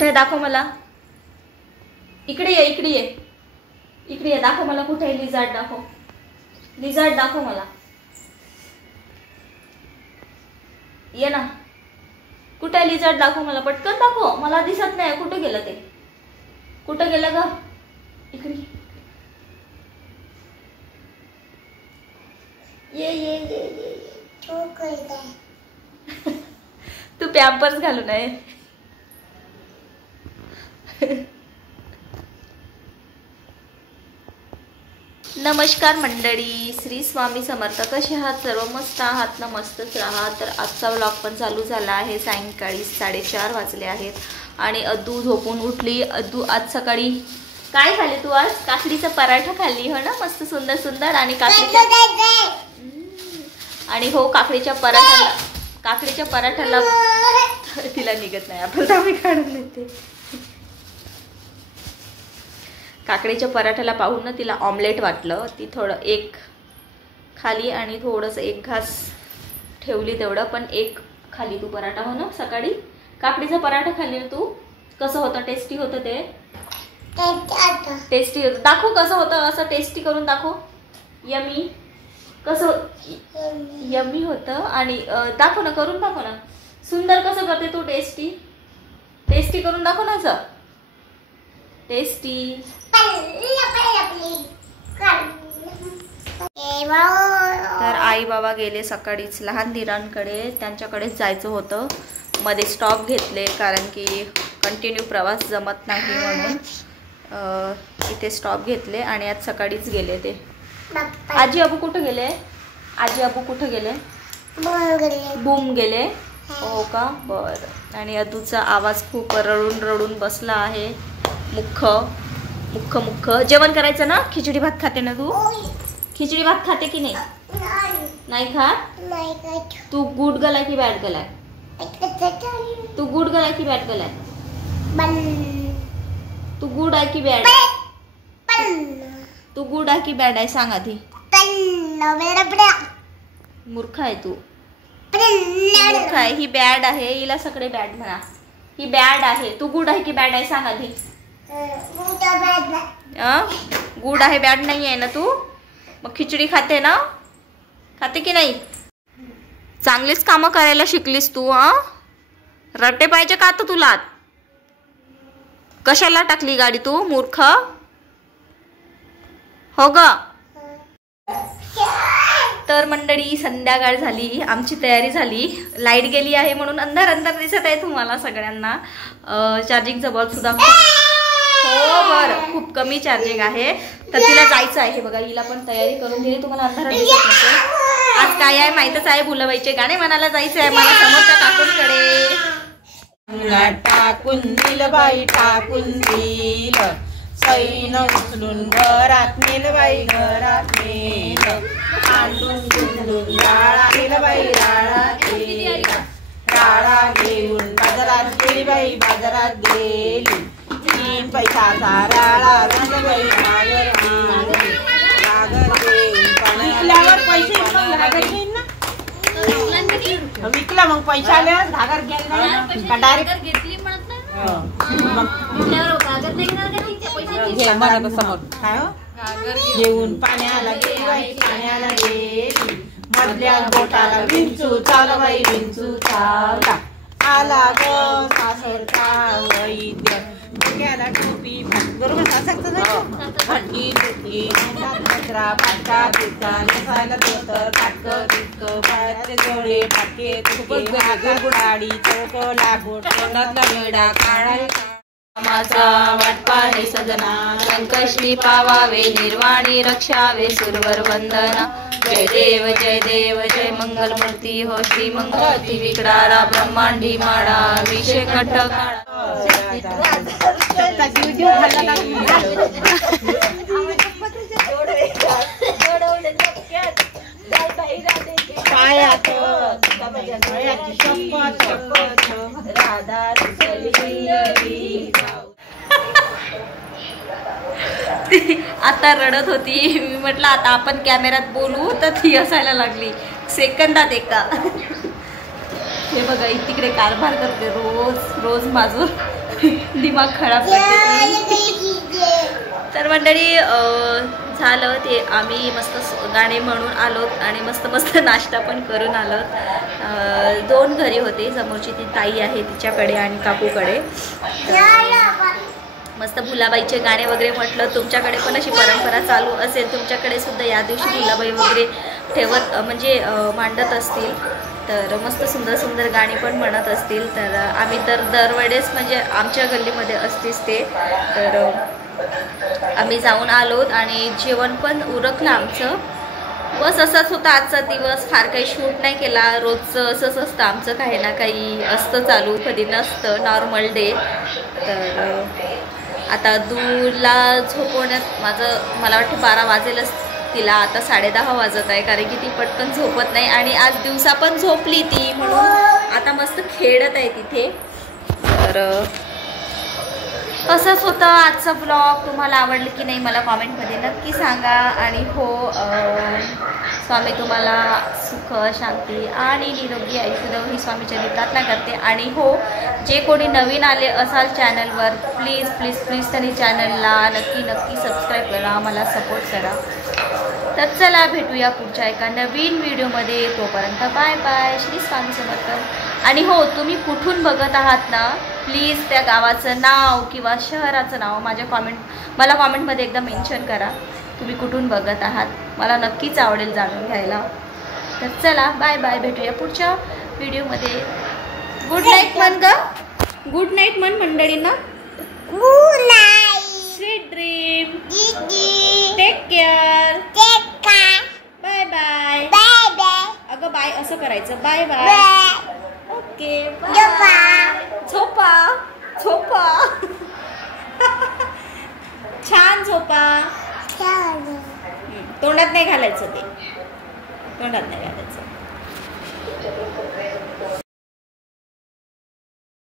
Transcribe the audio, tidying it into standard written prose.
कुठे दाखव मला. इकडे ये, इकडे ये, इकडे ये. दाखव मला कुठे आहे. लिझार्ड दाखव. लिझार्ड दाखव मला. ये ना. कुठे आहे लिझार्ड दाखव मला. पटकन दाखव. मला दिसत नाही. कुठे गेलं ते. कुठं गेलं ग. इकडे ये ये ये ये. तू पॅम्पर्स घालू नये. नमस्कार मंडळी, श्री स्वामी समर्थ. कसे आहात सर्व. मस्त आहात ना. मस्तच राहा. तर आजचा व्लॉग पण चालू झाला आहे. सायंकाळी 4:30 वाजले आहेत आणि अद्दू झोपून उठली. अद्दू आज सकाळी काय खाल्ली तू. आज काकडीचा पराठा खाल्ली हो ना. मस्त सुंदर सुंदर. आणि आणि हो काकडीच्या पराठ्याला तिला निघत नाही. आपण आम्ही काढून देते. काकडीच्या पराठ्याला पाहून ना तिला ऑमलेट वाटलं. ती थोडं एक खाली आणि थोडंसं एक घास ठेवली तेवढं. पण एक खाली तू पराठा हो ना सकाळी. काकडीचा पराठा खाल्ली ना तू. कसं होतं. टेस्टी होतं ते. टेस्टी होतं. दाखव कसं होतं. असं टेस्टी करून दाखव. यमी कसं. यमी होतं. आणि दाखव ना. करून दाखव ना. सुंदर कसं करते तू. टेस्टी टेस्टी करून दाखव ना. असं टेस्टी. तर आई बाबा गेले सकाळीच लहान दिरांकडे. त्यांच्याकडेच जायचं होतं. मध्ये स्टॉप घेतले कारण की कंटिन्यू प्रवास जमत नाही म्हणून इथे स्टॉप घेतले. आणि आज सकाळीच गेले ते. आजी अबू कुठं गेले. आजी अबू कुठं गेले. बूम गेले. हो का. बरं. आणि अदूचा आवाज खूप रडून रडून बसला आहे. मुख्ख जेवण करायचं ना. खिचडी भात खाते ना तू. खिचडी भात खाते की नाही. नाही खात. तू गुड गर्ल आहे की बॅड गर्ल आहे. तू गुड गर्ल आहे की बॅड गर्ल आहे. तू गुड आहे की बॅड. तू गुड आहे की बॅड आहे सांग आधी. मूर्ख आहे तू. मूर्ख आहे. ही बॅड आहे. हिला सगळे बॅड म्हणा. ही बॅड आहे. तू गुड आहे की बॅड आहे सांग आधी. गुड आहे बॅड नाही आहे ना तू. मग खिचडी खाते ना. खाते की नाही. चांगलीच कामं करायला शिकलीस तू. रट्टे पाहिजे का आता तुला. कशाला टाकली गाडी तू मूर्ख. हो ग. तर मंडळी संध्याकाळ झाली. आमची तयारी झाली. लाईट गेली आहे म्हणून अंधार अंधार दिसत आहे तुम्हाला सगळ्यांना. चार्जिंगचा बल्ब सुद्धा हो बरं खूप कमी चार्जिंग आहे. तर तिला जायचं आहे. बघा हिला पण तयारी करून दिली. तुम्हाला अंधारात दिसत नसेल. आज काय आहे माहीतच आहे. भुलबाईचे गाणे म्हणायला जायचं आहे मला समोरच्या काकूंकडे. टाकून दिल बाई टाकून दिल. सैन उचलून घरात नेल बाई घरात नेल. आंडून गुंडून राळा नेल बाई राळा नेल. राळा घेऊन बाजारात गेली बाई बाजारात गेली. 3 पैशाचा राळा घेऊन बाई घागर गेली. घागर घेऊन विकल्यावर पैसे घागर घेईन ना. विकला मग पैसे आले घागर घ्यायला नाही का डायरेक्ट घेतली म्हणत घेऊन पाण्याला गेली बाई पाण्याला गेली. मधल्या बोटाला विंचू चावला बाई विंचू चावला. आला ग सासरचा वैद्य. डोक्याला टोपी बरोबर फाटकी टोपी कचरा फाटका तुटका नेसायला धोतर फाटकं तुटकं पायाचे जोडे फाटके तुटके गुडाडी चौक लागोट तोंडातला वेडा काळा. माझा वाटपा हे सजना संकष्टी पावावे निर्वाणी रक्षावे सुरवर वंदना. जय देव जय मंगल मूर्ती हो श्री मंगती विकटारा ब्रह्मांडी माडा विषय कट आता रडत होती. मी म्हटलं आता आपण कॅमेऱ्यात बोलू तर ती हसायला लागली सेकंदात एका. हे बघा तिकडे कारभार करते रोज रोज माझं दिमाग खराब करते. तर मंडळी झालं ते आम्ही मस्त गाणे म्हणून आलोत आणि मस्त मस्त नाश्ता पण करून आलोत. 2 घरी होते, समोरची ती ताई आहे तिच्याकडे आणि काकूकडे. मस्त भुलाबाईचे गाणे वगैरे म्हटलं. तुमच्याकडे पण अशी परंपरा चालू असेल, तुमच्याकडे सुद्धा या दिवशी भुलाबाई वगैरे ठेवत म्हणजे मांडत असतील तर मस्त सुंदर सुंदर गाणी पण म्हणत असतील. तर आम्ही तर दरवेळेस म्हणजे आमच्या गल्लीमध्ये असतेच ते. तर आम्ही जाऊन आलोत आणि जेवण पण उरकलं आमचं. बस असाच होता आजचा दिवस. फार काही शूट नाही केला. रोजचं असंच असतं आमचं, काही ना काही असतं चालू, कधी नसतं, नॉर्मल डे. तर आता दूला झोपवण्यात मला वाटतं 12 वाजेलच तिला. आता 10:30 वाजत आहे कारण की ती पटकन झोपत नाही आणि आज दिवसा पण झोपली ती, म्हणून आता मस्त खेळत आहे तिथे. तर असंच होतं आजचा ब्लॉग. तुम्हाला आवडलं की नाही मला कॉमेंटमध्ये नक्की सांगा. आणि हो, स्वामी तुम्हाला सुख शांती आणि निरोगी आयुष्य देव ही स्वामीच्या प्रार्थना करते. आणि हो, जे कोणी नवीन आले असाल चॅनलवर, प्लीज प्लीज प्लीज त्यांनी चॅनलला नक्की सबस्क्राईब करा, मला सपोर्ट करा. तर चला भेटूया पुढच्या एका नवीन व्हिडिओमध्ये. तोपर्यंत बाय बाय. श्री स्वामी समर्थ. आणि हो, तुम्ही कुठून बघत आहात ना, प्लीज त्या गावाचं नाव किंवा शहराचं नाव मला कॉमेंटमध्ये एकदा मेन्शन करा. तुम्ही कुठून बघत आहात, मला नक्कीच आवडेल जाणून घ्यायला. तर चला बाय बाय. भेटूया पुढच्या व्हिडिओमध्ये. गुड नाईट म्हण ग. गुड नाईट म्हण मंडळींना. Good night. Sweet dream. Take care. Bye bye. Bye bye. अगं बाय असं करायचं. Bye bye. बाय. ओके. झोपा. झोपा. छान झोपा. तोंडात नाही घालायचं ते. तोंडात नाही घालायचं.